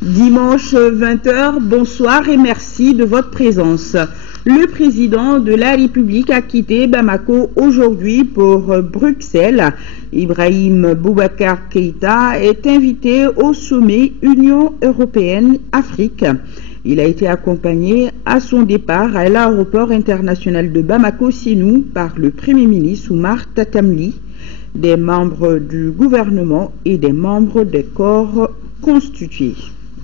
Dimanche 20h, bonsoir et merci de votre présence. Le président de la République a quitté Bamako aujourd'hui pour Bruxelles. Ibrahim Boubacar Keïta est invité au sommet Union européenne-Afrique. Il a été accompagné à son départ à l'aéroport international de Bamako-Sinou par le Premier ministre Oumar Tatamli, des membres du gouvernement et des membres des corps constitués.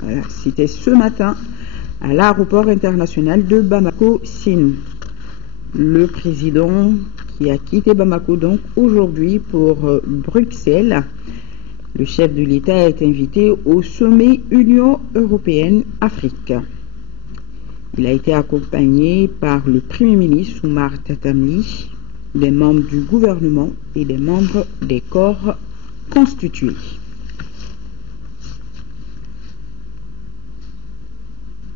Voilà, c'était ce matin à l'aéroport international de Bamako-Sinou. Le président qui a quitté Bamako donc aujourd'hui pour Bruxelles. Le chef de l'État est invité au sommet Union européenne-Afrique. Il a été accompagné par le Premier ministre Oumar Tatamli, des membres du gouvernement et des membres des corps constitués.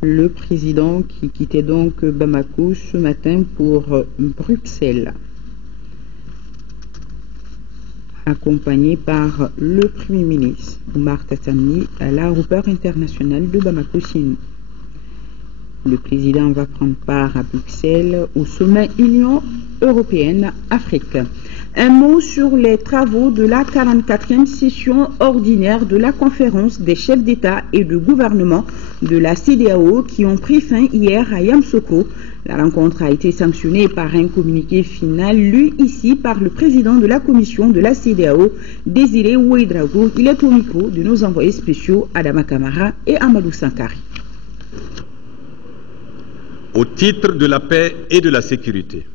Le président qui quittait donc Bamako ce matin pour Bruxelles, accompagné par le Premier ministre Oumar Tatamli à l'aéroport international de Bamako-Sinou. Le président va prendre part à Bruxelles au sommet Union européenne-Afrique. Un mot sur les travaux de la 44e session ordinaire de la conférence des chefs d'État et de gouvernement de la CEDEAO qui ont pris fin hier à Yamoussoukro. La rencontre a été sanctionnée par un communiqué final lu ici par le président de la commission de la CEDEAO, Désiré Ouédraogo. Il est au micro de nos envoyés spéciaux Adama Kamara et Amadou Sankari. Au titre de la paix et de la sécurité,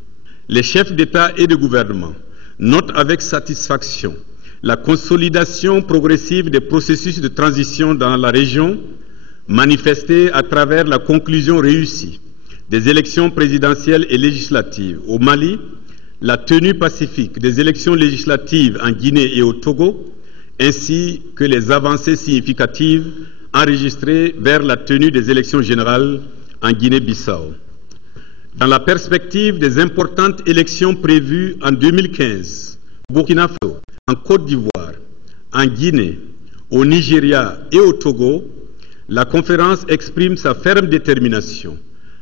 les chefs d'État et de gouvernement notent avec satisfaction la consolidation progressive des processus de transition dans la région, manifestée à travers la conclusion réussie des élections présidentielles et législatives au Mali, la tenue pacifique des élections législatives en Guinée et au Togo, ainsi que les avancées significatives enregistrées vers la tenue des élections générales en Guinée-Bissau. Dans la perspective des importantes élections prévues en 2015, au Burkina Faso, en Côte d'Ivoire, en Guinée, au Nigeria et au Togo, la conférence exprime sa ferme détermination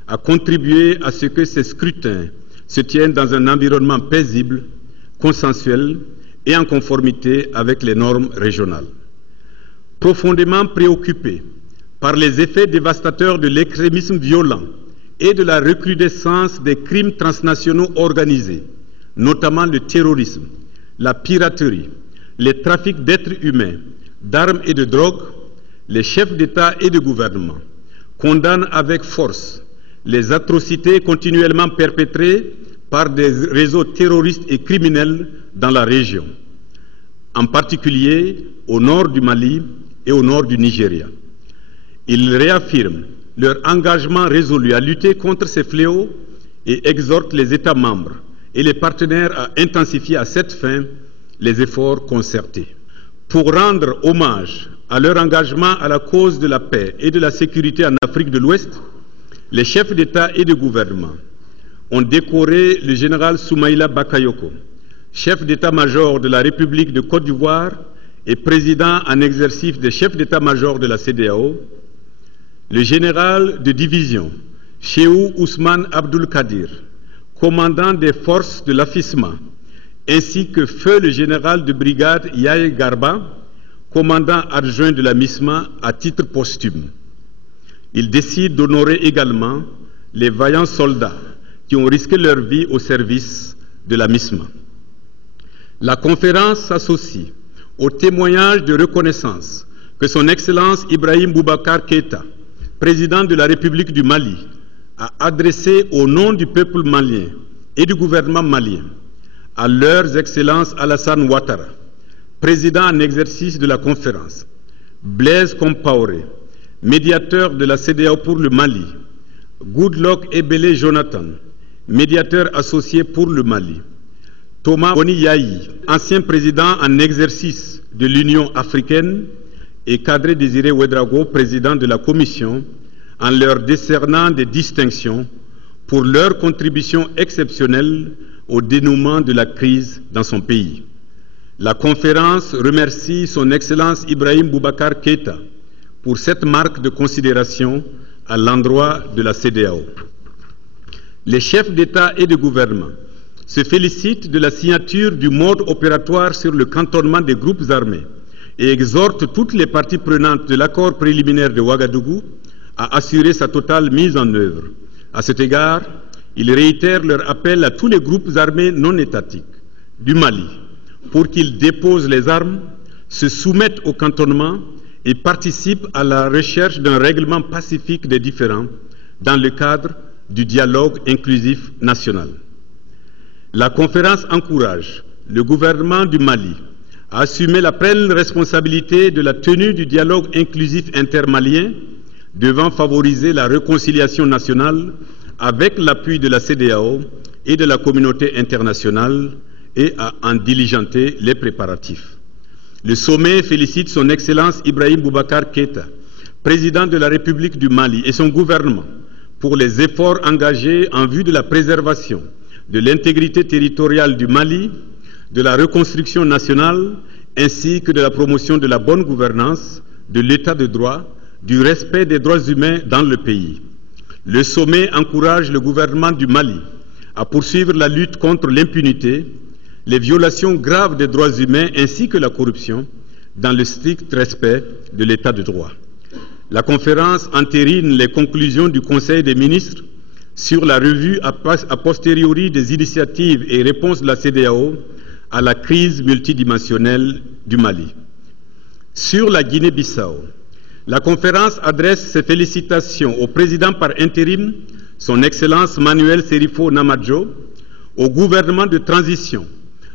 à contribuer à ce que ces scrutins se tiennent dans un environnement paisible, consensuel et en conformité avec les normes régionales. Profondément préoccupés par les effets dévastateurs de l'extrémisme violent et de la recrudescence des crimes transnationaux organisés, notamment le terrorisme, la piraterie, les trafics d'êtres humains, d'armes et de drogue, les chefs d'État et de gouvernement condamnent avec force les atrocités continuellement perpétrées par des réseaux terroristes et criminels dans la région, en particulier au nord du Mali et au nord du Nigeria. Ils réaffirment leur engagement résolu à lutter contre ces fléaux et exhortent les États membres et les partenaires à intensifier à cette fin les efforts concertés. Pour rendre hommage à leur engagement à la cause de la paix et de la sécurité en Afrique de l'Ouest, les chefs d'État et de gouvernement ont décoré le général Soumaïla Bakayoko, chef d'état-major de la République de Côte d'Ivoire et président en exercice des chefs d'état-major de la CEDEAO, le général de division Chéhou Ousmane Abdul Kadir, commandant des forces de l'AFISMA, ainsi que feu le général de brigade Yaye Garba, commandant adjoint de la MISMA à titre posthume. Il décide d'honorer également les vaillants soldats qui ont risqué leur vie au service de la MISMA. La conférence s'associe au témoignage de reconnaissance que son Excellence Ibrahim Boubacar Keïta, président de la République du Mali, a adressé au nom du peuple malien et du gouvernement malien à leurs Excellences Alassane Ouattara, président en exercice de la conférence, Blaise Compaoré, médiateur de la CEDEAO pour le Mali, Goodluck Ebele Jonathan, médiateur associé pour le Mali, Thomas Boni Yahi, ancien président en exercice de l'Union africaine, et Kadri Désiré Ouédraogo, président de la Commission, en leur décernant des distinctions pour leur contribution exceptionnelle au dénouement de la crise dans son pays. La conférence remercie son Excellence Ibrahim Boubacar Keïta pour cette marque de considération à l'endroit de la CEDEAO. Les chefs d'État et de gouvernement se félicitent de la signature du mode opératoire sur le cantonnement des groupes armés et exhortent toutes les parties prenantes de l'accord préliminaire de Ouagadougou à assurer sa totale mise en œuvre. À cet égard, ils réitèrent leur appel à tous les groupes armés non étatiques du Mali pour qu'ils déposent les armes, se soumettent au cantonnement et participent à la recherche d'un règlement pacifique des différends dans le cadre du dialogue inclusif national. La conférence encourage le gouvernement du Mali à assumer la pleine responsabilité de la tenue du dialogue inclusif intermalien devant favoriser la réconciliation nationale avec l'appui de la CEDEAO et de la communauté internationale et à en diligenter les préparatifs. Le sommet félicite son Excellence Ibrahim Boubacar Keïta, président de la République du Mali, et son gouvernement pour les efforts engagés en vue de la préservation de l'intégrité territoriale du Mali, de la reconstruction nationale, ainsi que de la promotion de la bonne gouvernance, de l'état de droit, du respect des droits humains dans le pays. Le sommet encourage le gouvernement du Mali à poursuivre la lutte contre l'impunité, les violations graves des droits humains ainsi que la corruption dans le strict respect de l'état de droit. La conférence entérine les conclusions du Conseil des ministres sur la revue a posteriori des initiatives et réponses de la CEDEAO à la crise multidimensionnelle du Mali. Sur la Guinée-Bissau, la conférence adresse ses félicitations au président par intérim, son Excellence Manuel Serifo Namadjo, au gouvernement de transition,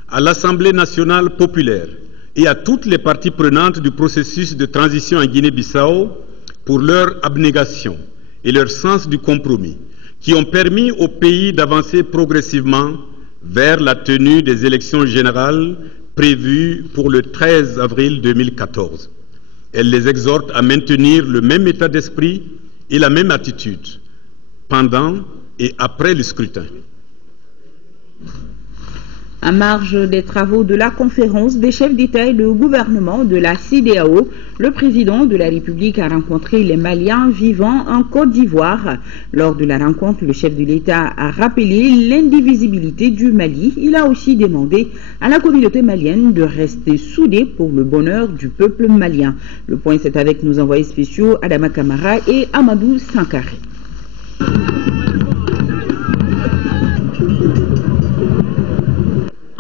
à l'Assemblée nationale populaire et à toutes les parties prenantes du processus de transition en Guinée-Bissau pour leur abnégation et leur sens du compromis, qui ont permis au pays d'avancer progressivement vers la tenue des élections générales prévues pour le 13 avril 2014. Elle les exhorte à maintenir le même état d'esprit et la même attitude pendant et après le scrutin. En marge des travaux de la conférence des chefs d'État et de gouvernement de la CEDEAO, le président de la République a rencontré les Maliens vivant en Côte d'Ivoire. Lors de la rencontre, le chef de l'État a rappelé l'indivisibilité du Mali. Il a aussi demandé à la communauté malienne de rester soudée pour le bonheur du peuple malien. Le point, c'est avec nos envoyés spéciaux Adama Kamara et Amadou Sankaré.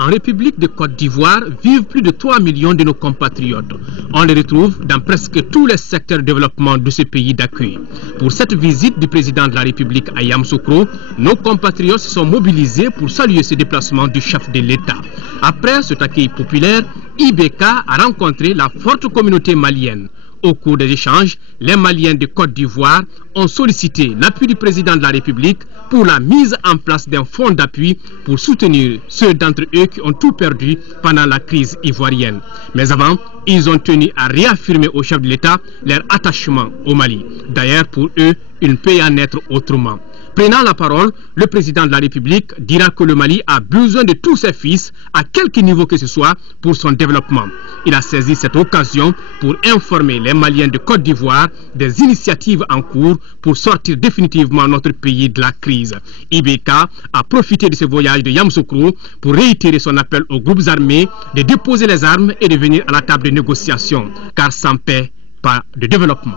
En République de Côte d'Ivoire vivent plus de 3 millions de nos compatriotes. On les retrouve dans presque tous les secteurs de développement de ce pays d'accueil. Pour cette visite du président de la République à Yamoussoukro, nos compatriotes se sont mobilisés pour saluer ce déplacement du chef de l'État. Après cet accueil populaire, IBK a rencontré la forte communauté malienne. Au cours des échanges, les Maliens de Côte d'Ivoire ont sollicité l'appui du président de la République pour la mise en place d'un fonds d'appui pour soutenir ceux d'entre eux qui ont tout perdu pendant la crise ivoirienne. Mais avant, ils ont tenu à réaffirmer au chef de l'État leur attachement au Mali. D'ailleurs, pour eux, il ne peut en être autrement. Prenant la parole, le président de la République dira que le Mali a besoin de tous ses fils, à quelque niveau que ce soit, pour son développement. Il a saisi cette occasion pour informer les Maliens de Côte d'Ivoire des initiatives en cours pour sortir définitivement notre pays de la crise. IBK a profité de ce voyage de Yamoussoukro pour réitérer son appel aux groupes armés de déposer les armes et de venir à la table de négociation, car sans paix, pas de développement.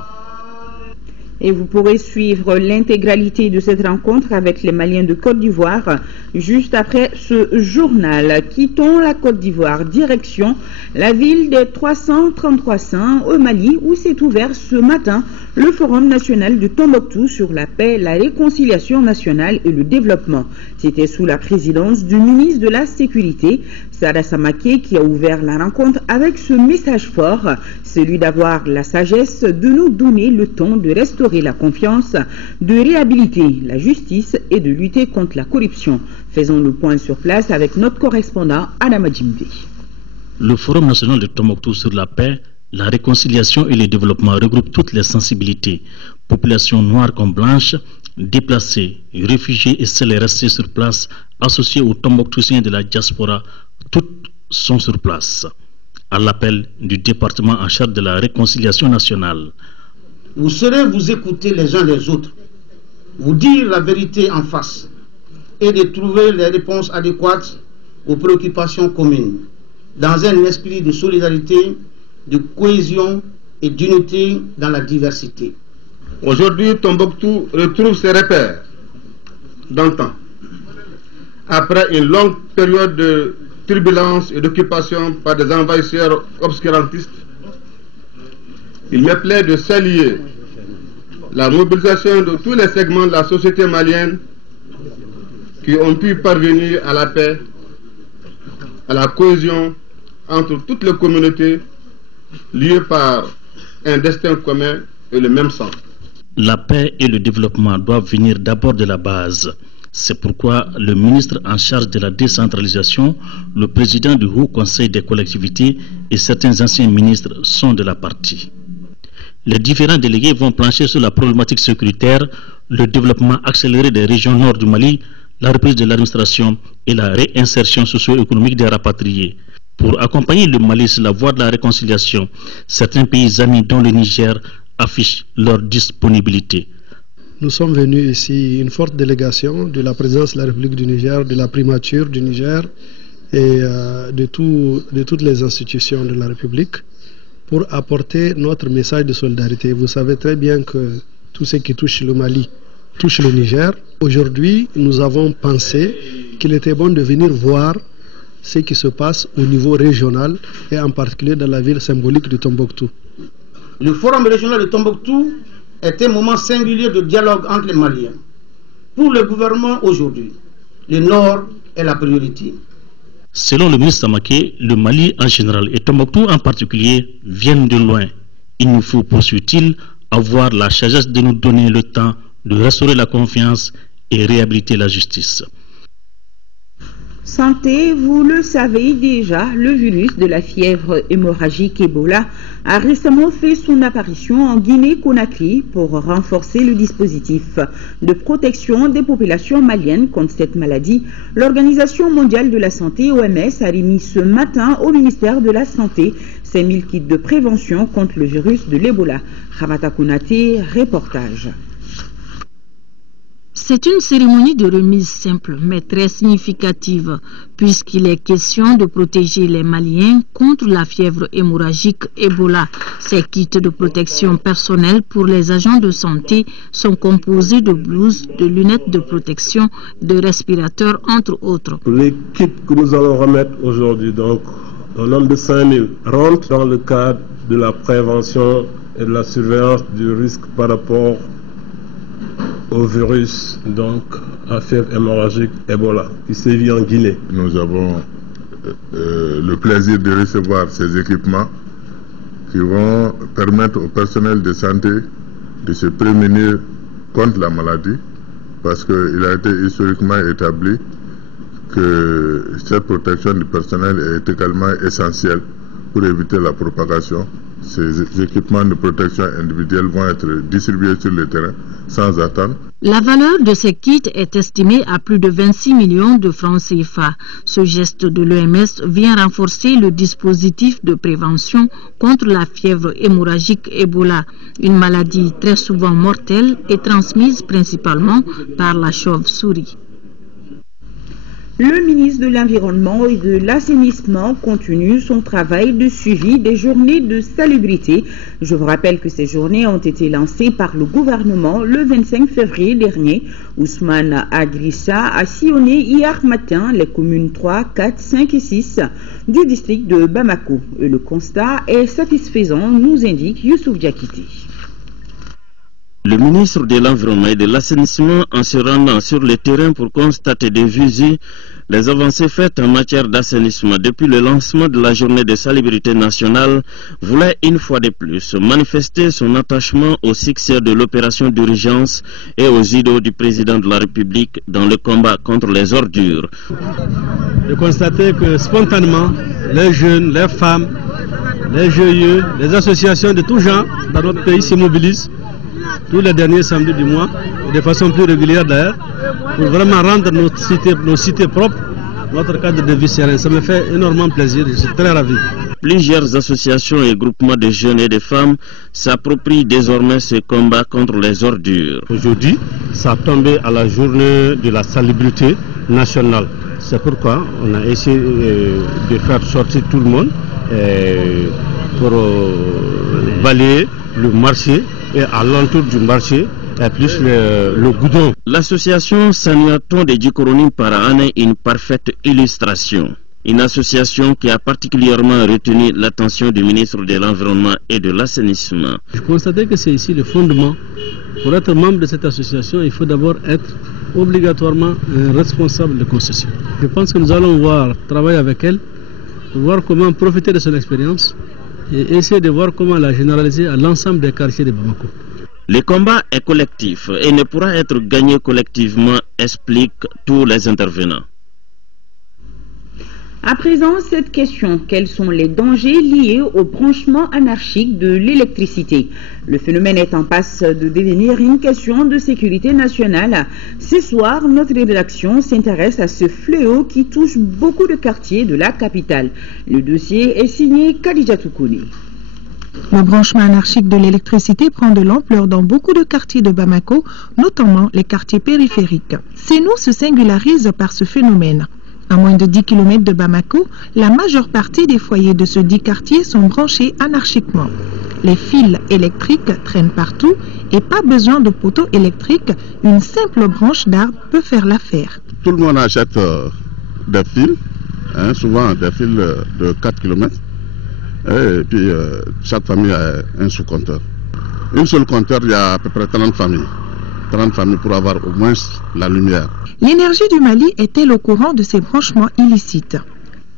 Et vous pourrez suivre l'intégralité de cette rencontre avec les Maliens de Côte d'Ivoire juste après ce journal. Quittons la Côte d'Ivoire, direction la ville des 333 saints au Mali, où s'est ouvert ce matin le Forum national de Tombouctou sur la paix, la réconciliation nationale et le développement. C'était sous la présidence du ministre de la Sécurité, Sada Samaké, qui a ouvert la rencontre avec ce message fort, celui d'avoir la sagesse de nous donner le temps de restaurer la confiance, de réhabiliter la justice et de lutter contre la corruption. Faisons le point sur place avec notre correspondant Adama Djimbe. Le Forum national de Tombouctou sur la paix, la réconciliation et le développement regroupe toutes les sensibilités, populations noires comme blanches, déplacés, réfugiés et celles restées sur place, associés aux Tombouctousiens de la diaspora, toutes sont sur place. À l'appel du département en charge de la réconciliation nationale, vous saurez vous écouter les uns les autres, vous dire la vérité en face et de trouver les réponses adéquates aux préoccupations communes, dans un esprit de solidarité, de cohésion et d'unité dans la diversité. Aujourd'hui, Tombouctou retrouve ses repères d'antan. Après une longue période de turbulence et d'occupation par des envahisseurs obscurantistes, il me plaît de saluer la mobilisation de tous les segments de la société malienne qui ont pu parvenir à la paix, à la cohésion entre toutes les communautés liées par un destin commun et le même sang. La paix et le développement doivent venir d'abord de la base. C'est pourquoi le ministre en charge de la décentralisation, le président du Haut Conseil des collectivités et certains anciens ministres sont de la partie. Les différents délégués vont plancher sur la problématique sécuritaire, le développement accéléré des régions nord du Mali, la reprise de l'administration et la réinsertion socio-économique des rapatriés. Pour accompagner le Mali sur la voie de la réconciliation, certains pays amis dont le Niger affichent leur disponibilité. Nous sommes venus ici, une forte délégation de la présidence de la République du Niger, de la primature du Niger et de toutes les institutions de la République pour apporter notre message de solidarité. Vous savez très bien que tout ce qui touche le Mali touche le Niger. Aujourd'hui, nous avons pensé qu'il était bon de venir voir ce qui se passe au niveau régional et en particulier dans la ville symbolique de Tombouctou. Le forum régional de Tombouctou est un moment singulier de dialogue entre les Maliens. Pour le gouvernement aujourd'hui, le Nord est la priorité. Selon le ministre Samaké, le Mali en général et Tombouctou en particulier viennent de loin. Il nous faut, poursuit-il, avoir la sagesse de nous donner le temps de restaurer la confiance et réhabiliter la justice. Santé, vous le savez déjà, le virus de la fièvre hémorragique Ebola a récemment fait son apparition en Guinée-Conakry pour renforcer le dispositif de protection des populations maliennes contre cette maladie. L'Organisation mondiale de la santé, OMS, a remis ce matin au ministère de la Santé 5000 kits de prévention contre le virus de l'Ebola. Ramata Konaté, reportage. C'est une cérémonie de remise simple mais très significative puisqu'il est question de protéger les Maliens contre la fièvre hémorragique Ebola. Ces kits de protection personnelle pour les agents de santé sont composés de blouses, de lunettes de protection, de respirateurs entre autres. Les kits que nous allons remettre aujourd'hui, donc un nombre de 5000, rentrent dans le cadre de la prévention et de la surveillance du risque par rapport au virus donc à fièvre hémorragique Ebola qui sévit en Guinée. Nous avons le plaisir de recevoir ces équipements qui vont permettre au personnel de santé de se prémunir contre la maladie parce qu'il a été historiquement établi que cette protection du personnel est également essentielle pour éviter la propagation. Ces équipements de protection individuelle vont être distribués sur le terrain sans attendre. La valeur de ces kits est estimée à plus de 26 millions de francs CFA. Ce geste de l'OMS vient renforcer le dispositif de prévention contre la fièvre hémorragique Ebola, une maladie très souvent mortelle et transmise principalement par la chauve-souris. Le ministre de l'Environnement et de l'Assainissement continue son travail de suivi des journées de salubrité. Je vous rappelle que ces journées ont été lancées par le gouvernement le 25 février dernier. Ousmane Agrissa a sillonné hier matin les communes 3, 4, 5 et 6 du district de Bamako. Et le constat est satisfaisant, nous indique Youssouf Diakité. Le ministre de l'Environnement et de l'Assainissement, en se rendant sur le terrain pour constater de visu les avancées faites en matière d'assainissement depuis le lancement de la journée de salubrité nationale, voulait une fois de plus manifester son attachement au succès de l'opération d'urgence et aux idées du président de la République dans le combat contre les ordures. De constater que spontanément, les jeunes, les femmes, les GIE, les associations de tout genre dans notre pays se mobilisent tous les derniers samedis du mois, de façon plus régulière d'ailleurs, pour vraiment rendre nos cités propres, notre cadre de vie serein. Ça me fait énormément plaisir, je suis très ravi. Plusieurs associations et groupements de jeunes et de femmes s'approprient désormais ce combat contre les ordures. Aujourd'hui, ça a tombé à la journée de la salubrité nationale. C'est pourquoi on a essayé de faire sortir tout le monde pour balayer le marché et à l'entour du marché et plus le goudron. L'association Saniaton de Djikoroni Para en est une parfaite illustration. Une association qui a particulièrement retenu l'attention du ministre de l'Environnement et de l'Assainissement. Je constatais que c'est ici le fondement. Pour être membre de cette association, il faut d'abord être obligatoirement un responsable de concession. Je pense que nous allons travailler avec elle, pour voir comment profiter de son expérience et essayer de voir comment la généraliser à l'ensemble des quartiers de Bamako. Le combat est collectif et ne pourra être gagné collectivement, expliquent tous les intervenants. À présent, cette question, quels sont les dangers liés au branchement anarchique de l'électricité? Le phénomène est en passe de devenir une question de sécurité nationale. Ce soir, notre rédaction s'intéresse à ce fléau qui touche beaucoup de quartiers de la capitale. Le dossier est signé Khadija Toukouni. Le branchement anarchique de l'électricité prend de l'ampleur dans beaucoup de quartiers de Bamako, notamment les quartiers périphériques. Sénou se singularise par ce phénomène. À moins de 10 km de Bamako, la majeure partie des foyers de ce dit quartier sont branchés anarchiquement. Les fils électriques traînent partout et pas besoin de poteaux électriques, une simple branche d'arbre peut faire l'affaire. Tout le monde achète des fils, souvent des fils de 4 km. Et puis chaque famille a un sous-compteur. Un seul compteur, il y a à peu près 30 familles. 30 familles pour avoir au moins la lumière. L'énergie du Mali est-elle au courant de ces branchements illicites?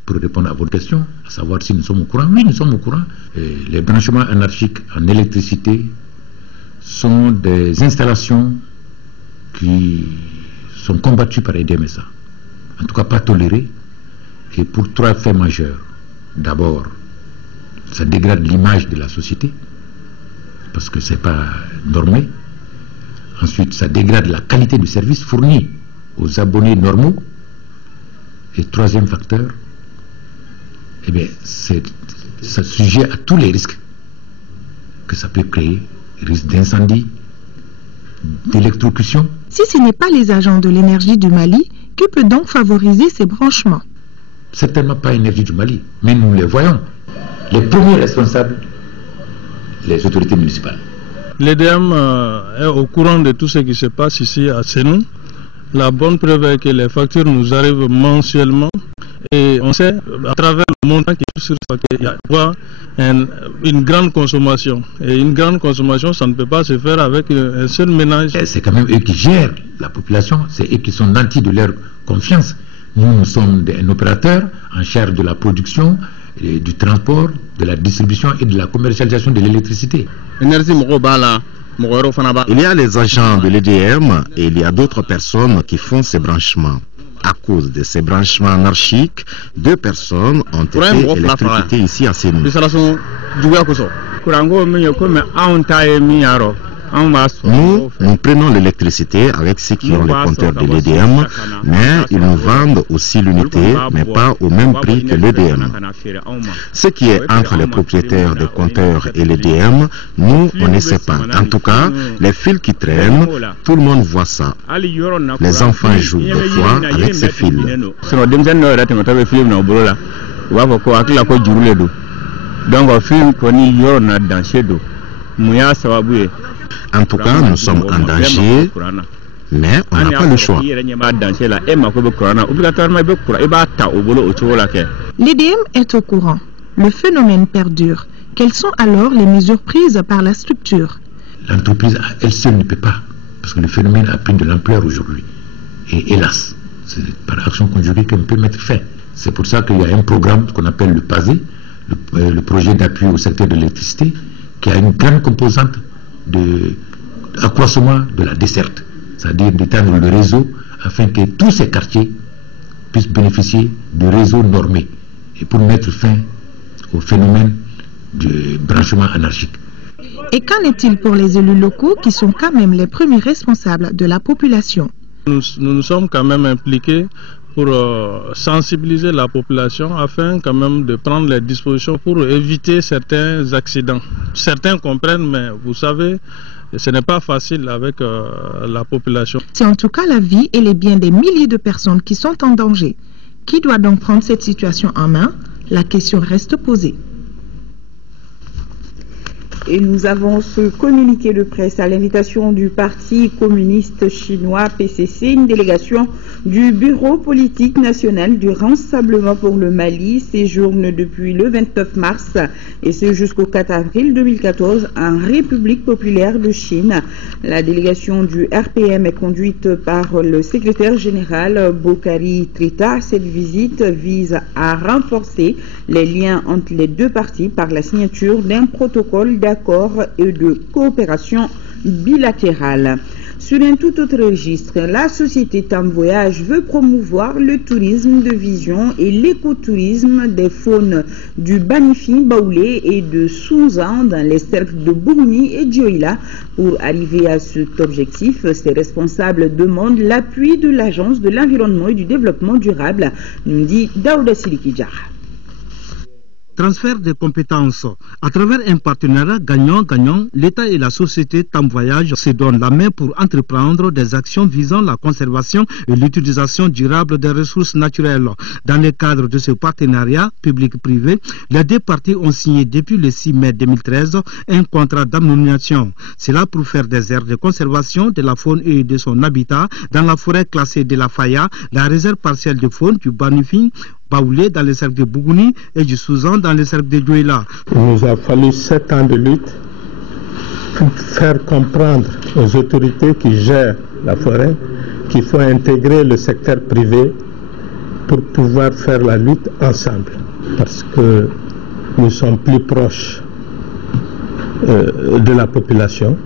Pour répondre à votre question, à savoir si nous sommes au courant, oui, nous sommes au courant. Et les branchements anarchiques en électricité sont des installations qui sont combattues par EDMSA. En tout cas, pas tolérées. Et pour 3 faits majeurs. D'abord, ça dégrade l'image de la société, parce que ce n'est pas normé. Ensuite, ça dégrade la qualité du service fourni aux abonnés normaux. Et troisième facteur, eh bien, c'est sujet à tous les risques que ça peut créer, risque d'incendie, d'électrocution. Si ce n'est pas les agents de l'énergie du Mali, qui peut donc favoriser ces branchements? Certainement pas l'énergie du Mali, mais nous les voyons. Les premiers responsables, les autorités municipales. L'EDM est au courant de tout ce qui se passe ici à Sénou. La bonne preuve est que les factures nous arrivent mensuellement et on sait à travers le montant qui est sur ce paquet, il y a une grande consommation. Et une grande consommation, ça ne peut pas se faire avec un seul ménage. C'est quand même eux qui gèrent la population, c'est eux qui sont nantis de leur confiance. Nous sommes un opérateur en charge de la production, du transport, de la distribution et de la commercialisation de l'électricité. Il y a les agents de l'EDM et il y a d'autres personnes qui font ces branchements. À cause de ces branchements anarchiques, 2 personnes ont été électrocutées ici à Sénou. Nous prenons l'électricité avec ceux qui ont les compteurs de l'EDM, mais ils nous vendent aussi l'unité, mais pas au même prix que l'EDM. Ce qui est entre les propriétaires des compteurs et l'EDM, nous, on ne sait pas. En tout cas, les fils qui traînent, tout le monde voit ça. Les enfants jouent des fois avec ces fils. En tout cas, nous sommes en danger, mais on n'a pas le choix. L'EDM est au courant. Le phénomène perdure. Quelles sont alors les mesures prises par la structure? L'entreprise, elle seule ne peut pas, parce que le phénomène a pris de l'ampleur aujourd'hui. Et hélas, c'est par action conjuguée qu'on peut mettre fin. C'est pour ça qu'il y a un programme qu'on appelle le PASE, le projet d'appui au secteur de l'électricité, qui a une grande composante d'accroissement de la desserte, c'est-à-dire d'étendre le réseau afin que tous ces quartiers puissent bénéficier de réseaux normés et pour mettre fin au phénomène du branchement anarchique. Et qu'en est-il pour les élus locaux qui sont quand même les premiers responsables de la population? Nous sommes quand même impliqués pour sensibiliser la population afin quand même de prendre les dispositions pour éviter certains accidents. Certains comprennent, mais vous savez, ce n'est pas facile avec la population. C'est en tout cas la vie et les biens des milliers de personnes qui sont en danger. Qui doit donc prendre cette situation en main? La question reste posée. Et nous avons ce communiqué de presse à l'invitation du Parti communiste chinois PCC, une délégation du Bureau politique national du Rassemblement pour le Mali séjourne depuis le 29 mars et ce jusqu'au 4 avril 2014 en République populaire de Chine. La délégation du RPM est conduite par le secrétaire général Bokari Trita. Cette visite vise à renforcer les liens entre les deux parties par la signature d'un protocole d'accord et de coopération bilatérale. Sur un tout autre registre, la société Tam Voyage veut promouvoir le tourisme de vision et l'écotourisme des faunes du Banifing Baoulé et de Souzan dans les cercles de Bourni et Dioïla. Pour arriver à cet objectif, ces responsables demandent l'appui de l'Agence de l'environnement et du développement durable, nous dit Daouda Silikidjara. Transfert des compétences. À travers un partenariat gagnant-gagnant, l'État et la société Tam Voyage se donnent la main pour entreprendre des actions visant la conservation et l'utilisation durable des ressources naturelles. Dans le cadre de ce partenariat public-privé, les deux parties ont signé depuis le 6 mai 2013 un contrat d'ammunition. C'est là pour faire des aires de conservation de la faune et de son habitat dans la forêt classée de la Faya, la réserve partielle de faune du Banifing Baoulé dans les cercles de Bougouni et du Souzan dans les cercles de Dioïla. Il nous a fallu 7 ans de lutte pour faire comprendre aux autorités qui gèrent la forêt qu'il faut intégrer le secteur privé pour pouvoir faire la lutte ensemble. Parce que nous sommes plus proches de la population.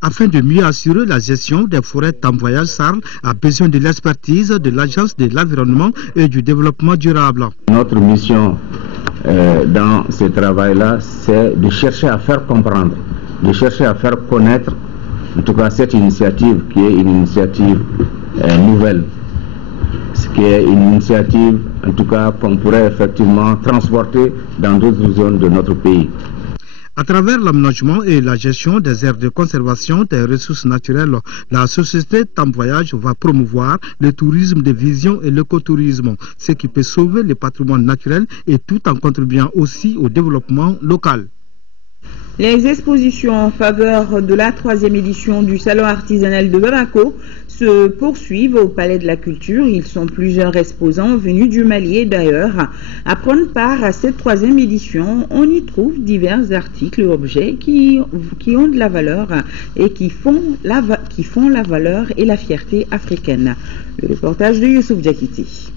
Afin de mieux assurer la gestion des forêts Tam Voyage Sarl a besoin de l'expertise de l'Agence de l'environnement et du développement durable. Notre mission dans ce travail-là, c'est de chercher à faire comprendre, de chercher à faire connaître, en tout cas cette initiative qui est une initiative nouvelle, ce qui est une initiative, en tout cas, qu'on pourrait effectivement transporter dans d'autres zones de notre pays. À travers l'aménagement et la gestion des aires de conservation des ressources naturelles, la société Tam Voyage va promouvoir le tourisme de vision et l'écotourisme, ce qui peut sauver le patrimoine naturel et tout en contribuant aussi au développement local. Les expositions en faveur de la 3e édition du Salon artisanal de Bamako se poursuivent au Palais de la Culture. Ils sont plusieurs exposants venus du Mali et d'ailleurs. À prendre part à cette 3e édition, on y trouve divers articles et objets qui ont de la valeur et qui font la valeur et la fierté africaine. Le reportage de Youssouf Djakiti.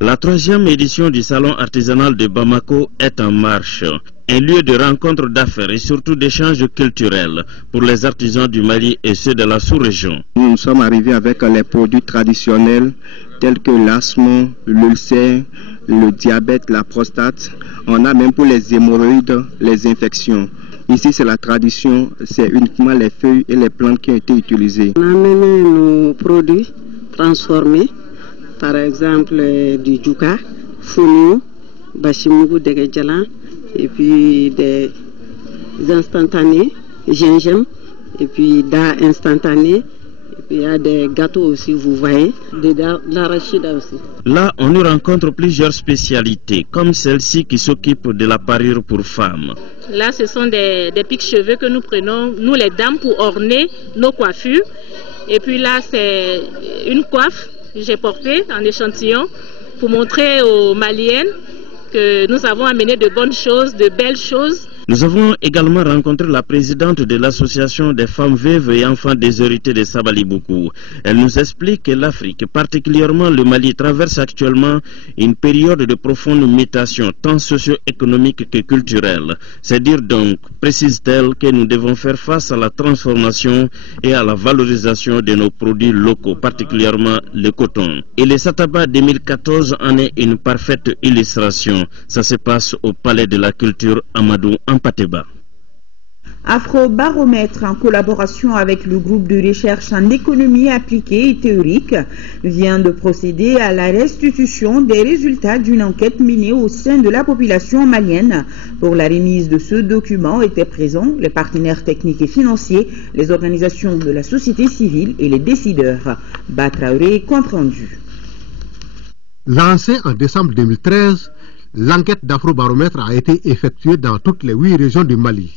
La 3e édition du Salon artisanal de Bamako est en marche. Un lieu de rencontre d'affaires et surtout d'échanges culturels pour les artisans du Mali et ceux de la sous-région. Nous sommes arrivés avec les produits traditionnels tels que l'asthme, l'ulcère, le diabète, la prostate. On a même pour les hémorroïdes, les infections. Ici, c'est la tradition, c'est uniquement les feuilles et les plantes qui ont été utilisées. On a amené nos produits transformés, par exemple du djouka, fougnou, bachimougou, degedjalan, et puis des instantanés, gingembre, et puis da instantané, et puis il y a des gâteaux aussi, vous voyez, de l'arachide aussi. Là, on y rencontre plusieurs spécialités, comme celle-ci qui s'occupe de la parure pour femmes. Là, ce sont des pics-cheveux que nous prenons, nous les dames, pour orner nos coiffures. Et puis là, c'est une coiffe que j'ai portée en échantillon pour montrer aux Maliennes que nous avons amené de bonnes choses, de belles choses. Nous avons également rencontré la présidente de l'association des femmes veuves et enfants déshérités de Sabaliboukou. Elle nous explique que l'Afrique, particulièrement le Mali, traverse actuellement une période de profonde mutation, tant socio-économique que culturelle. C'est dire donc, précise-t-elle, que nous devons faire face à la transformation et à la valorisation de nos produits locaux, particulièrement le coton. Et le Sataba 2014 en est une parfaite illustration. Ça se passe au Palais de la Culture Amadou Pateba. Afrobaromètre, en collaboration avec le groupe de recherche en économie appliquée et théorique, vient de procéder à la restitution des résultats d'une enquête menée au sein de la population malienne. Pour la remise de ce document étaient présents les partenaires techniques et financiers, les organisations de la société civile et les décideurs. Batraoré, compte rendu. Lancée en décembre 2013, l'enquête d'Afrobaromètre a été effectuée dans toutes les 8 régions du Mali.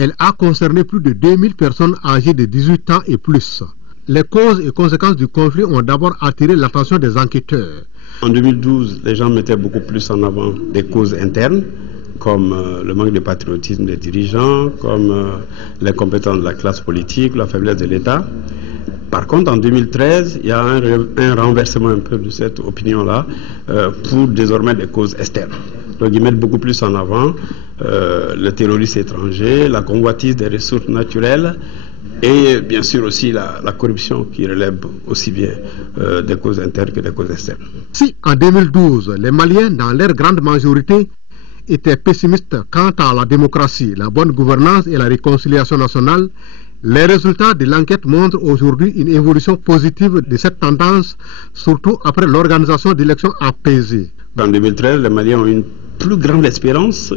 Elle a concerné plus de 2000 personnes âgées de 18 ans et plus. Les causes et conséquences du conflit ont d'abord attiré l'attention des enquêteurs. En 2012, les gens mettaient beaucoup plus en avant des causes internes, comme le manque de patriotisme des dirigeants, comme les compétences de la classe politique, la faiblesse de l'État. Par contre, en 2013, il y a un renversement un peu de cette opinion-là pour désormais des causes externes. Donc ils mettent beaucoup plus en avant le terrorisme étranger, la convoitise des ressources naturelles et bien sûr aussi la corruption qui relève aussi bien des causes internes que des causes externes. Si en 2012, les Maliens, dans leur grande majorité, étaient pessimistes quant à la démocratie, la bonne gouvernance et la réconciliation nationale, les résultats de l'enquête montrent aujourd'hui une évolution positive de cette tendance, surtout après l'organisation d'élections apaisées. En 2013, les Maliens ont une plus grande espérance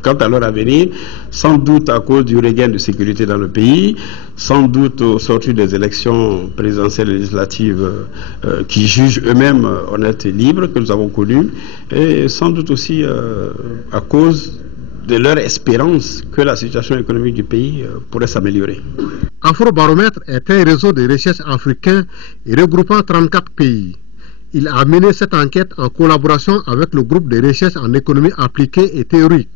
quant à leur avenir, sans doute à cause du regain de sécurité dans le pays, sans doute au sortir des élections présidentielles et législatives qui jugent eux-mêmes honnêtes et libres que nous avons connues, et sans doute aussi à cause de leur espérance que la situation économique du pays pourrait s'améliorer. Afrobaromètre est un réseau de recherche africain regroupant 34 pays. Il a mené cette enquête en collaboration avec le groupe de recherche en économie appliquée et théorique.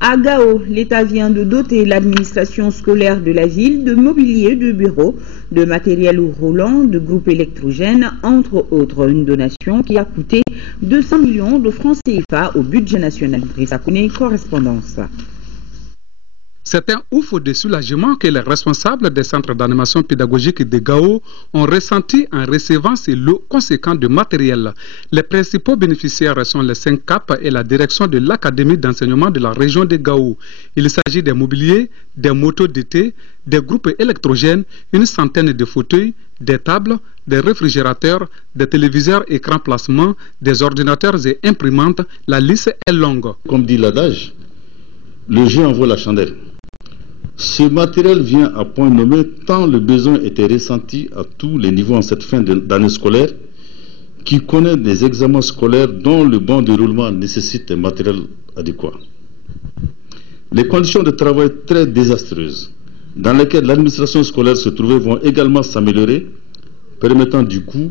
À Gao, l'État vient de doter l'administration scolaire de la ville de mobilier de bureau, de matériel roulant, de groupes électrogènes, entre autres. Une donation qui a coûté 200 millions de francs CFA au budget national. Drissa Kone, correspondance. C'est un ouf de soulagement que les responsables des centres d'animation pédagogique de Gao ont ressenti en recevant ces lots conséquents de matériel. Les principaux bénéficiaires sont les 5 CAP et la direction de l'Académie d'enseignement de la région de Gao. Il s'agit des mobiliers, des motos d'été, des groupes électrogènes, une centaine de fauteuils, des tables, des réfrigérateurs, des téléviseurs écran placement, des ordinateurs et imprimantes. La liste est longue. Comme dit l'adage, le jeu envoie la chandelle. Ce matériel vient à point nommé tant le besoin était ressenti à tous les niveaux en cette fin d'année scolaire qui connaît des examens scolaires dont le bon déroulement nécessite un matériel adéquat. Les conditions de travail très désastreuses dans lesquelles l'administration scolaire se trouvait vont également s'améliorer, permettant du coup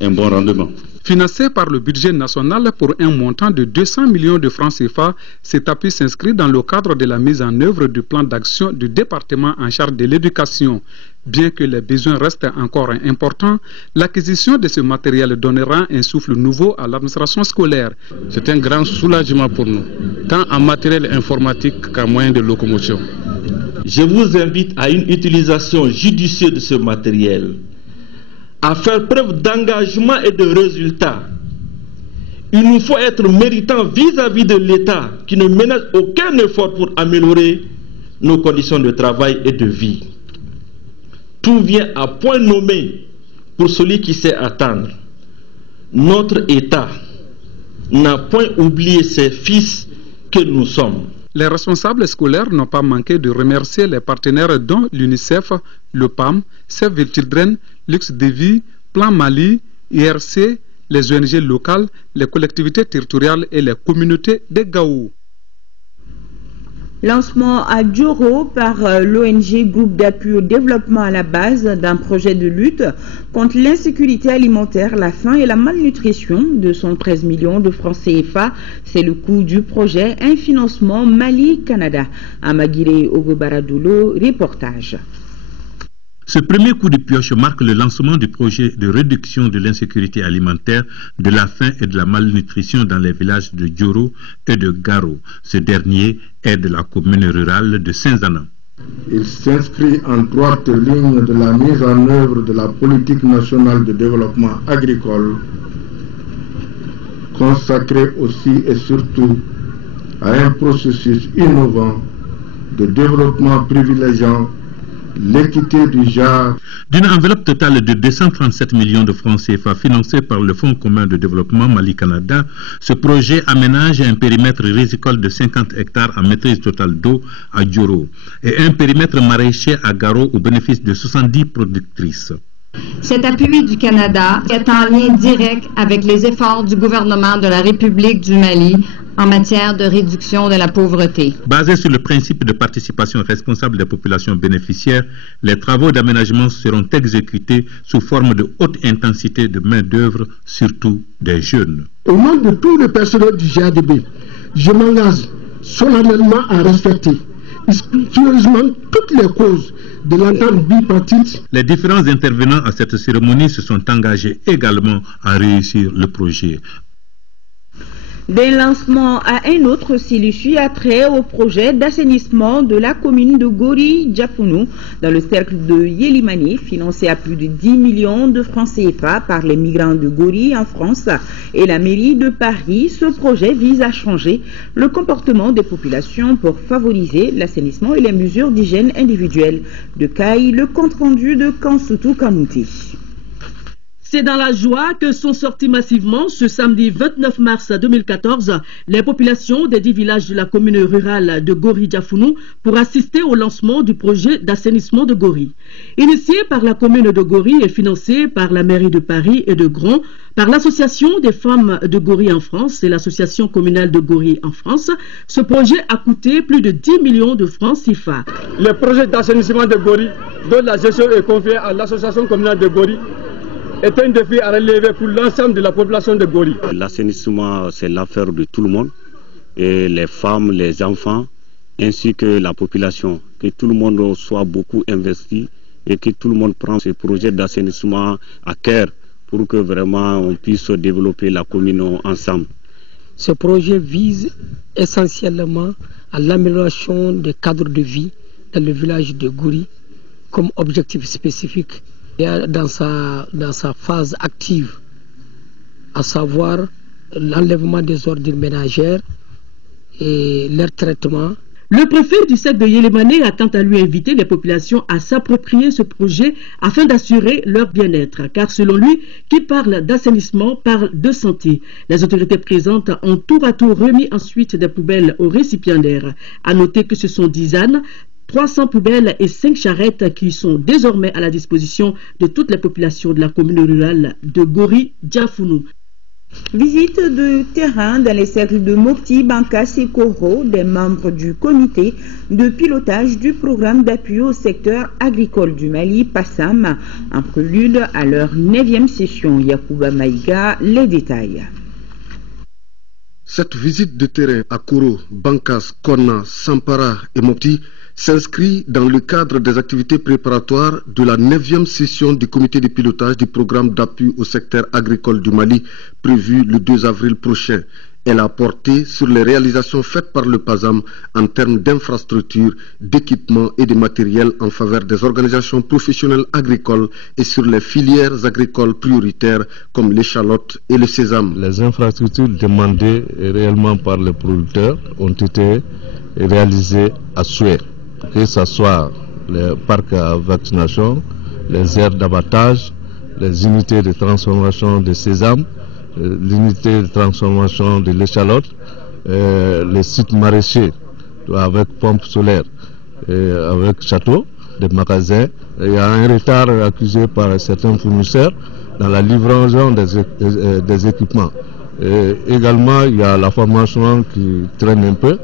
un bon rendement. Financé par le budget national pour un montant de 200 millions de francs CFA, cet appui s'inscrit dans le cadre de la mise en œuvre du plan d'action du département en charge de l'éducation. Bien que les besoins restent encore importants, l'acquisition de ce matériel donnera un souffle nouveau à l'administration scolaire. C'est un grand soulagement pour nous, tant en matériel informatique qu'en moyen de locomotion. Je vous invite à une utilisation judicieuse de ce matériel, à faire preuve d'engagement et de résultats. Il nous faut être méritants vis-à-vis de l'État qui ne ménage aucun effort pour améliorer nos conditions de travail et de vie. Tout vient à point nommé pour celui qui sait attendre. Notre État n'a point oublié ses fils que nous sommes. Les responsables scolaires n'ont pas manqué de remercier les partenaires dont l'UNICEF, le PAM, Save the Children, LuxDevi, Plan Mali, IRC, les ONG locales, les collectivités territoriales et les communautés de Gao. Lancement à Djoro par l'ONG Groupe d'appui au développement à la base d'un projet de lutte contre l'insécurité alimentaire, la faim et la malnutrition de 113 millions de francs CFA. C'est le coût du projet, un financement Mali-Canada. Amagire Ogobaradulo, reportage. Ce premier coup de pioche marque le lancement du projet de réduction de l'insécurité alimentaire, de la faim et de la malnutrition dans les villages de Djoro et de Garo. Ce dernier est de la commune rurale de Saint-Zanan. Il s'inscrit en droite ligne de la mise en œuvre de la politique nationale de développement agricole, consacrée aussi et surtout à un processus innovant de développement privilégiant l'équité du genre. D'une enveloppe totale de 237 millions de francs CFA financée par le Fonds commun de développement Mali-Canada, ce projet aménage un périmètre risicole de 50 hectares en maîtrise totale d'eau à Djoro et un périmètre maraîcher à Garo au bénéfice de 70 productrices. Cet appui du Canada est en lien direct avec les efforts du gouvernement de la République du Mali en matière de réduction de la pauvreté. Basé sur le principe de participation responsable des populations bénéficiaires, les travaux d'aménagement seront exécutés sous forme de haute intensité de main-d'œuvre, surtout des jeunes. Au nom de tous les personnels du GADB, je m'engage solennellement à respecter scrupuleusement toutes les causes de l'entente bipartite. Les différents intervenants à cette cérémonie se sont engagés également à réussir le projet. D'un lancement à un autre, celui-ci a trait au projet d'assainissement de la commune de Gori-Djafounou dans le cercle de Yelimani, financé à plus de 10 millions de francs CFA par les migrants de Gori en France et la mairie de Paris. Ce projet vise à changer le comportement des populations pour favoriser l'assainissement et les mesures d'hygiène individuelle. De Caille, le compte-rendu de Kansoutou Kanouti. C'est dans la joie que sont sortis massivement ce samedi 29 mars 2014 les populations des 10 villages de la commune rurale de Gori-Djafounou pour assister au lancement du projet d'assainissement de Gori. Initié par la commune de Gori et financé par la mairie de Paris et de Grand, par l'association des femmes de Gori en France et l'association communale de Gori en France, ce projet a coûté plus de 10 millions de francs CFA. Le projet d'assainissement de Gori, dont la gestion est confiée à l'association communale de Gori, est un défi à relever pour l'ensemble de la population de Gori. L'assainissement, c'est l'affaire de tout le monde, et les femmes, les enfants, ainsi que la population. Que tout le monde soit beaucoup investi et que tout le monde prend ce projet d'assainissement à cœur pour que vraiment on puisse développer la commune ensemble. Ce projet vise essentiellement à l'amélioration des cadres de vie dans le village de Gori comme objectif spécifique. Dans sa phase active, à savoir l'enlèvement des ordures ménagères et leur traitement. Le préfet du cercle de Yelimani a quant à lui invité les populations à s'approprier ce projet afin d'assurer leur bien-être, car selon lui, qui parle d'assainissement parle de santé. Les autorités présentes ont tour à tour remis ensuite des poubelles aux récipiendaires. À noter que ce sont 10 ânes, 300 poubelles et 5 charrettes qui sont désormais à la disposition de toutes les populations de la commune rurale de Gori-Djafounou. Visite de terrain dans les cercles de Mopti, Bankas et Koro des membres du comité de pilotage du programme d'appui au secteur agricole du Mali, PASSAM, en prélude à leur 9e session. Yacouba Maïga, les détails. Cette visite de terrain à Koro, Bankas, Konna, Sampara et Mopti s'inscrit dans le cadre des activités préparatoires de la 9e session du comité de pilotage du programme d'appui au secteur agricole du Mali prévue le 2 avril prochain. Elle a porté sur les réalisations faites par le PASAM en termes d'infrastructures, d'équipements et de matériel en faveur des organisations professionnelles agricoles et sur les filières agricoles prioritaires comme l'échalote et le sésame. Les infrastructures demandées réellement par les producteurs ont été réalisées à souhait, que ce soit les parcs à vaccination, les aires d'abattage, les unités de transformation de sésame, l'unité de transformation de l'échalote, les sites maraîchers avec pompes solaires et avec châteaux, des magasins. Il y a un retard accusé par certains fournisseurs dans la livraison des équipements. Et également, il y a la formation qui traîne un peu,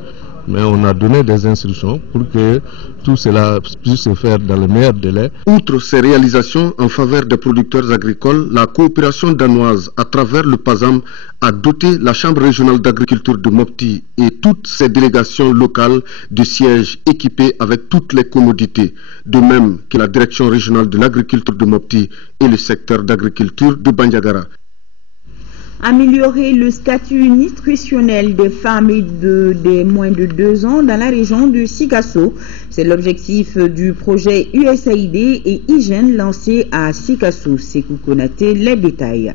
mais on a donné des instructions pour que tout cela puisse se faire dans les meilleurs délais. Outre ces réalisations en faveur des producteurs agricoles, la coopération danoise à travers le PASAM a doté la Chambre régionale d'agriculture de Mopti et toutes ses délégations locales de sièges équipés avec toutes les commodités, de même que la direction régionale de l'agriculture de Mopti et le secteur d'agriculture de Bandiagara. Améliorer le statut nutritionnel des femmes et des moins de 2 ans dans la région de Sikasso. C'est l'objectif du projet USAID et Hygiène lancé à Sikasso. Sekou Konaté, les détails.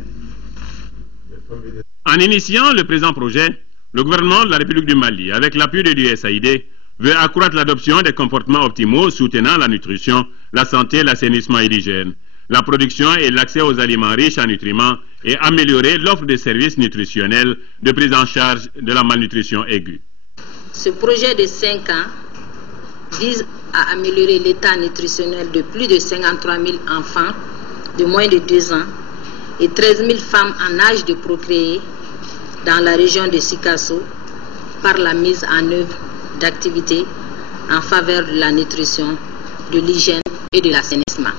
En initiant le présent projet, Le gouvernement de la République du Mali, avec l'appui de l'USAID, veut accroître l'adoption des comportements optimaux soutenant la nutrition, la santé, l'assainissement et l'hygiène, la production et l'accès aux aliments riches en nutriments et améliorer l'offre de services nutritionnels de prise en charge de la malnutrition aiguë. Ce projet de 5 ans vise à améliorer l'état nutritionnel de plus de 53 000 enfants de moins de 2 ans et 13 000 femmes en âge de procréer dans la région de Sikasso par la mise en œuvre d'activités en faveur de la nutrition, de l'hygiène et de l'assainissement.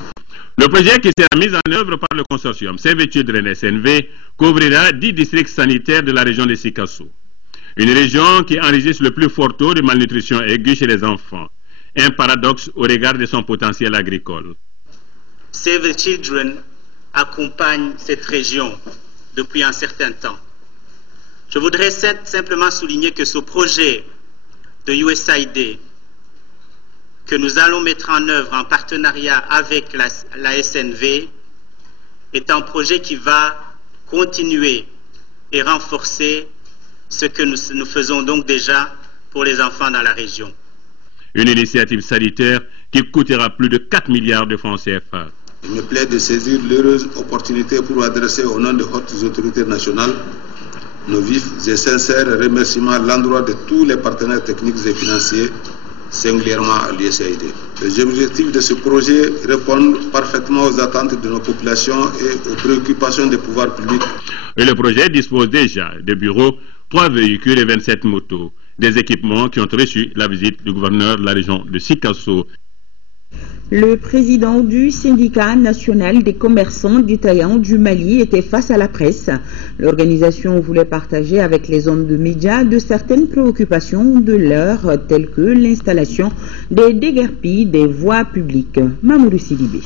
Le projet qui sera mis en œuvre par le consortium Save Children SNV couvrira 10 districts sanitaires de la région de Sikasso, une région qui enregistre le plus fort taux de malnutrition aiguë chez les enfants, un paradoxe au regard de son potentiel agricole. Save the Children accompagne cette région depuis un certain temps. Je voudrais simplement souligner que ce projet de USAID que nous allons mettre en œuvre en partenariat avec la SNV est un projet qui va continuer et renforcer ce que nous faisons donc déjà pour les enfants dans la région. Une initiative sanitaire qui coûtera plus de 4 milliards de francs CFA. Il me plaît de saisir l'heureuse opportunité pour adresser au nom de hautes autorités nationales nos vifs et sincères remerciements à l'endroit de tous les partenaires techniques et financiers, singulièrement à l'USAID. Les objectifs de ce projet répondent parfaitement aux attentes de nos populations et aux préoccupations des pouvoirs publics. Et le projet dispose déjà de bureaux, 3 véhicules et 27 motos, des équipements qui ont reçu la visite du gouverneur de la région de Sikasso. Le président du syndicat national des commerçants détaillants du Mali était face à la presse. L'organisation voulait partager avec les hommes de médias de certaines préoccupations de l'heure, telles que l'installation des déguerpis des voies publiques. Mamoudou Sidibé.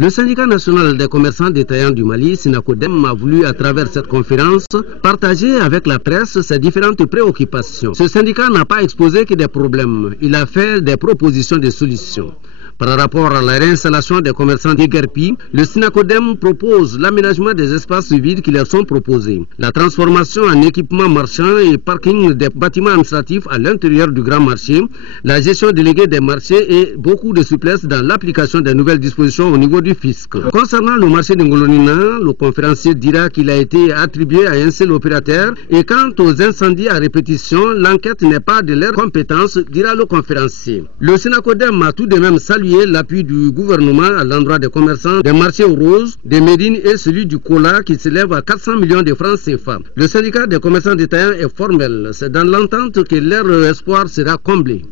Le syndicat national des commerçants détaillants du Mali, Sinacodem, a voulu à travers cette conférence partager avec la presse ses différentes préoccupations. Ce syndicat n'a pas exposé que des problèmes, il a fait des propositions de solutions. Par rapport à la réinstallation des commerçants déguerpis, le Sinacodem propose l'aménagement des espaces vides qui leur sont proposés, la transformation en équipements marchands et parking des bâtiments administratifs à l'intérieur du grand marché, la gestion déléguée des marchés et beaucoup de souplesse dans l'application des nouvelles dispositions au niveau du fisc. Concernant le marché de Ngolonina, le conférencier dira qu'il a été attribué à un seul opérateur et quant aux incendies à répétition, l'enquête n'est pas de leur compétence, dira le conférencier. Le Sinacodem a tout de même salué l'appui du gouvernement à l'endroit des commerçants des marchés aux roses, des Médines et celui du Kola qui s'élève à 400 millions de francs CFA. Le syndicat des commerçants détaillants est formel. C'est dans l'entente que leur espoir sera comblé.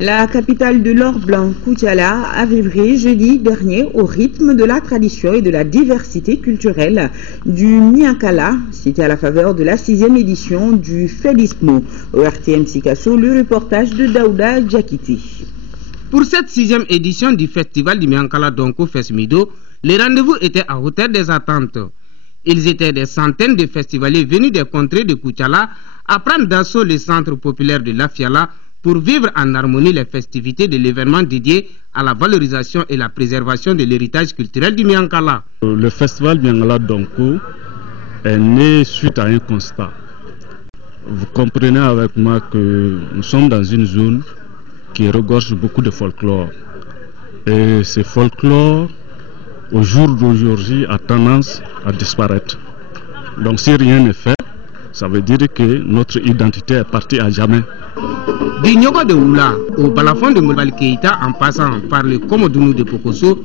La capitale de l'or blanc, Koutiala, a vibré jeudi dernier au rythme de la tradition et de la diversité culturelle du Niankala. C'était à la faveur de la 6e édition du Félismo. Au RTM Sikasso, le reportage de Daouda Djakiti. Pour cette 6e édition du festival du Niankala Donko Fesmido, les rendez-vous étaient à hauteur des attentes. Ils étaient des centaines de festivaliers venus des contrées de Koutiala à prendre d'assaut le centre populaire de Lafiala pour vivre en harmonie les festivités de l'événement dédié à la valorisation et la préservation de l'héritage culturel du Niankala. Le festival Niankala Donko est né suite à un constat. Vous comprenez avec moi que nous sommes dans une zone qui regorge beaucoup de folklore. Et ce folklore, au jour d'aujourd'hui, a tendance à disparaître. Donc si rien n'est fait, ça veut dire que notre identité est partie à jamais. Du Nyogo de Oula au balafon de Mobali Keïta en passant par le Komodounou de Pokoso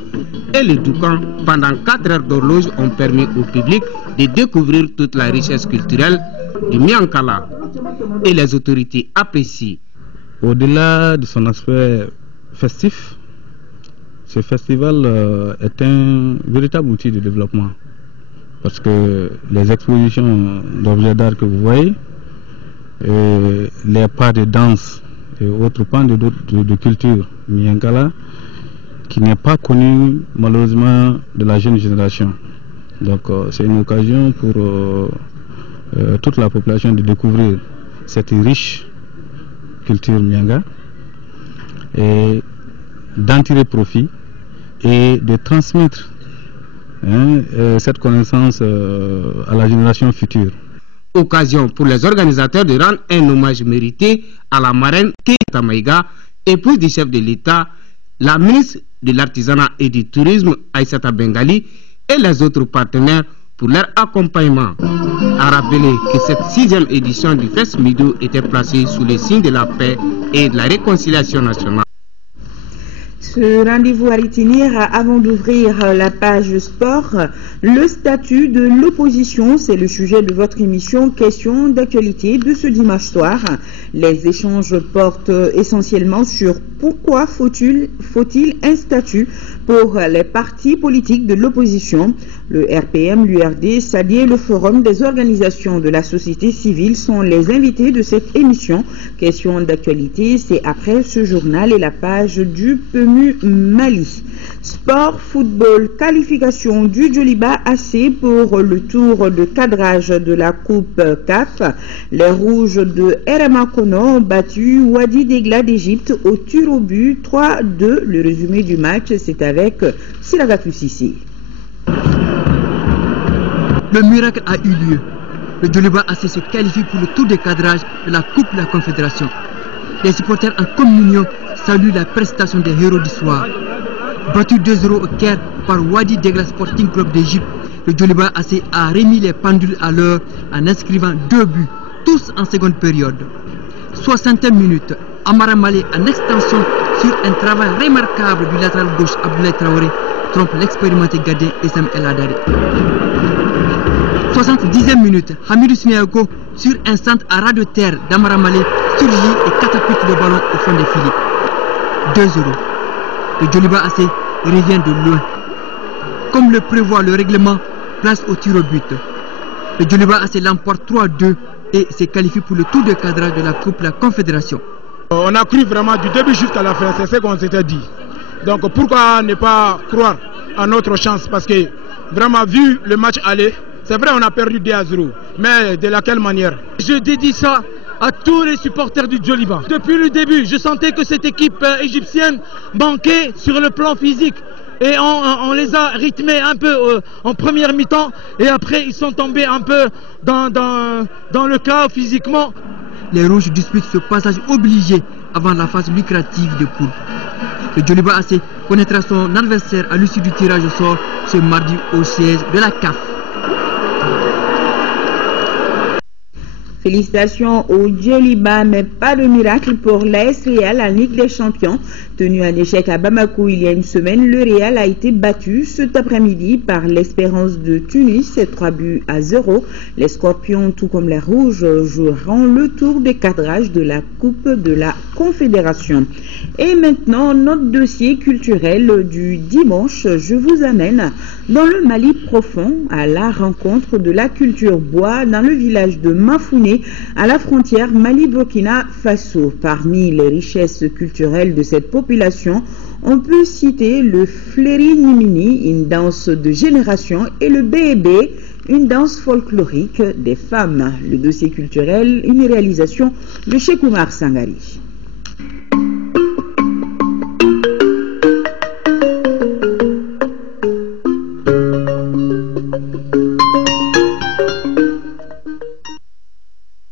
et le Doukan, pendant 4 heures d'horloge ont permis au public de découvrir toute la richesse culturelle du Niankala. Et les autorités apprécient. Au-delà de son aspect festif, ce festival est un véritable outil de développement. Parce que les expositions d'objets d'art que vous voyez, les pas de danse et autres pans de culture Niankala, qui n'est pas connu malheureusement de la jeune génération. Donc c'est une occasion pour toute la population de découvrir cette riche culture Nianga et d'en tirer profit et de transmettre cette connaissance à la génération future. Occasion pour les organisateurs de rendre un hommage mérité à la marraine Keita Maïga, épouse du chef de l'État, la ministre de l'Artisanat et du Tourisme Aïssata Bengali et les autres partenaires pour leur accompagnement. À rappeler que cette 6e édition du FESMIDO était placée sous le signe de la paix et de la réconciliation nationale. Ce rendez-vous à retenir avant d'ouvrir la page sport. Le statut de l'opposition, c'est le sujet de votre émission Questions d'actualité de ce dimanche soir. Les échanges portent essentiellement sur pourquoi faut-il un statut pour les partis politiques de l'opposition. Le RPM, l'URD, SADI et le Forum des organisations de la société civile sont les invités de cette émission. Questions d'actualité, c'est après ce journal et la page du PMU Mali. Sport, football, qualification du Djoliba AC pour le tour de cadrage de la Coupe CAF. Les Rouges de RMA Kono ont battu Wadi Degla d'Égypte au tir au but 3-2. Le résumé du match, c'est avec Silagatou Sissi. Le miracle a eu lieu. Le Djoliba AC se qualifie pour le tour de cadrage de la Coupe de la Confédération. Les supporters en communion saluent la prestation des héros du soir. Battu 2-0 au Caire par Wadi Degla Sporting Club d'Égypte, le Djoliba AC a remis les pendules à l'heure en inscrivant 2 buts, tous en seconde période. 60e minute, Amara Malé en extension sur un travail remarquable du latéral gauche Abdoulaye Traoré trompe l'expérimenté gardien Essam El Hadari. 70e minute, Hamidou Siniako sur un centre à ras de terre d'Amara Malé surgit et catapulte le ballon au fond des filets. 2-0. Le Djoliba AC revient de loin. Comme le prévoit le règlement, place au tir au but. Le Djoliba AC l'emporte 3-2 et se qualifie pour le tour de cadrage de la Coupe de la Confédération. On a cru vraiment du début jusqu'à la fin, c'est ce qu'on s'était dit. Donc pourquoi ne pas croire à notre chance? Parce que vraiment vu le match aller, c'est vrai on a perdu 2-0, mais de laquelle manière? Je dédie ça à tous les supporters du Djoliba. Depuis le début, je sentais que cette équipe égyptienne manquait sur le plan physique. Et on les a rythmés un peu en première mi-temps. Et après, ils sont tombés un peu dans le chaos physiquement. Les Rouges disputent ce passage obligé avant la phase lucrative de poule. Le Djoliba AC connaîtra son adversaire à l'issue du tirage au sort ce mardi au siège de la CAF. Félicitations au Djoliba, mais pas de miracle pour l'AS Real en Ligue des Champions. Tenu en échec à Bamako il y a une semaine, le Real a été battu cet après-midi par l'Espérance de Tunis, 3-0. Les Scorpions, tout comme les Rouges, joueront le tour de cadrage de la Coupe de la Confédération. Et maintenant, notre dossier culturel du dimanche, je vous amène dans le Mali profond à la rencontre de la culture bois dans le village de Mafouné à la frontière Mali-Burkina Faso. Parmi les richesses culturelles de cette population, on peut citer le Fléri Nimini, une danse de génération, et le Bébé, une danse folklorique des femmes. Le dossier culturel, une réalisation de Cheikh Oumar Sangari.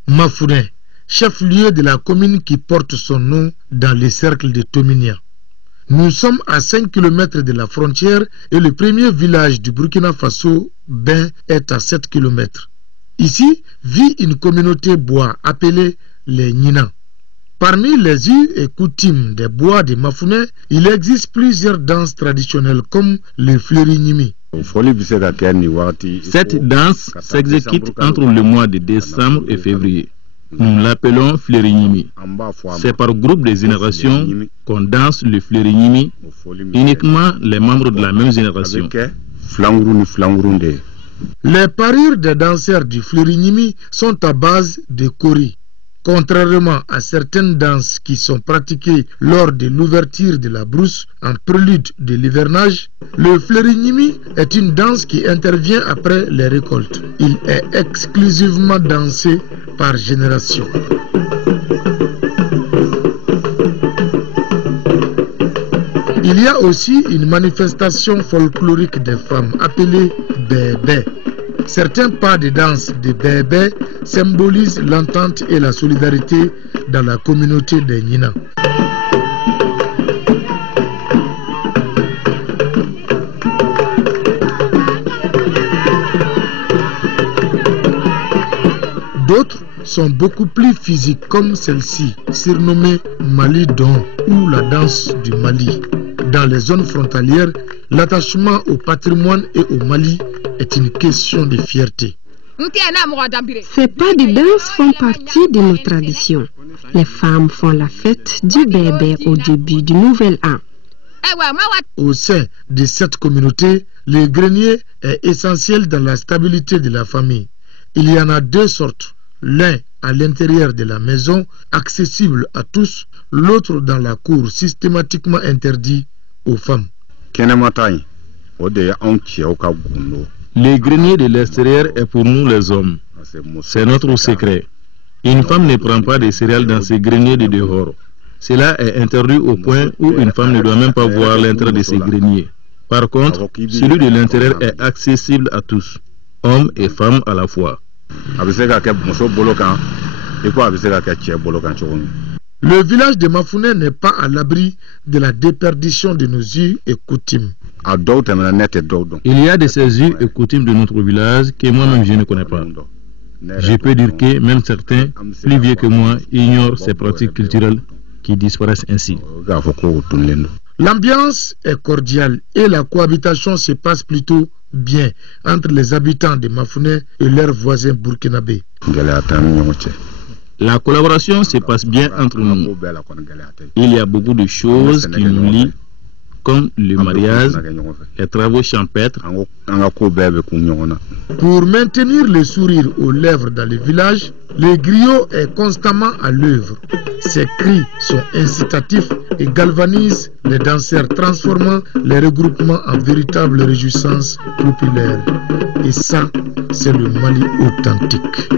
Mafouné, chef-lieu de la commune qui porte son nom dans les cercles de Tominia. Nous sommes à 5 km de la frontière et le premier village du Burkina Faso, Ben, est à 7 km. Ici vit une communauté bois appelée les Nina. Parmi les us et coutumes des bois de Mafouné, il existe plusieurs danses traditionnelles comme le Flérinimi. Cette danse s'exécute entre le mois de décembre et février. Nous l'appelons Flérinimi. C'est par groupe de générations qu'on danse le Flérinimi, uniquement les membres de la même génération. Les parures des danseurs du Flérinimi sont à base de kori. Contrairement à certaines danses qui sont pratiquées lors de l'ouverture de la brousse en prélude de l'hivernage, le Flérinimi est une danse qui intervient après les récoltes. Il est exclusivement dansé par génération. Il y a aussi une manifestation folklorique des femmes appelée Bébé. Certains pas de danse de Bébé symbolisent l'entente et la solidarité dans la communauté des Nina. D'autres sont beaucoup plus physiques comme celle-ci, surnommée Mali Don ou la danse du Mali. Dans les zones frontalières, l'attachement au patrimoine et au Mali est une question de fierté. Ces pas de danse font partie de nos traditions. Les femmes font la fête du bébé au début du nouvel an. Au sein de cette communauté, le grenier est essentiel dans la stabilité de la famille. Il y en a deux sortes. L'un à l'intérieur de la maison, accessible à tous, l'autre dans la cour, systématiquement interdit aux femmes. Le grenier de l'extérieur est pour nous les hommes. C'est notre secret. Une femme ne prend pas de céréales dans ces greniers de dehors. Cela est interdit au point où une femme ne doit même pas voir l'entrée de ces greniers. Par contre, celui de l'intérieur est accessible à tous, hommes et femmes à la fois. Le village de Mafouné n'est pas à l'abri de la déperdition de nos us et coutumes. Il y a de ces us et coutumes de notre village que moi-même je ne connais pas. Je peux dire que même certains, plus vieux que moi, ignorent ces pratiques culturelles qui disparaissent ainsi. L'ambiance est cordiale et la cohabitation se passe plutôt bien entre les habitants de Mafouné et leurs voisins burkinabés. La collaboration se passe bien entre nous. Il y a beaucoup de choses qui nous lient, comme le mariage, les travaux champêtres. Pour maintenir le sourire aux lèvres dans le village, le griot est constamment à l'œuvre. Ses cris sont incitatifs et galvanisent les danseurs, transformant les regroupements en véritables réjouissances populaires. Et ça, c'est le Mali authentique.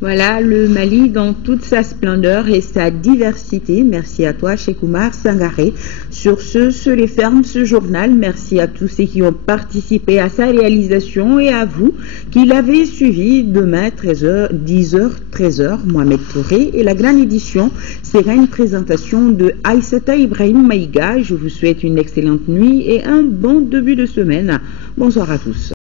Voilà le Mali dans toute sa splendeur et sa diversité. Merci à toi, Cheikh Oumar Sangaré. Sur ce les ferme ce journal. Merci à tous ceux qui ont participé à sa réalisation et à vous qui l'avez suivi demain 13h, 10h, 13h. Mohamed Touré et la grande édition sera une présentation de Aïssata Ibrahim Maïga. Je vous souhaite une excellente nuit et un bon début de semaine. Bonsoir à tous.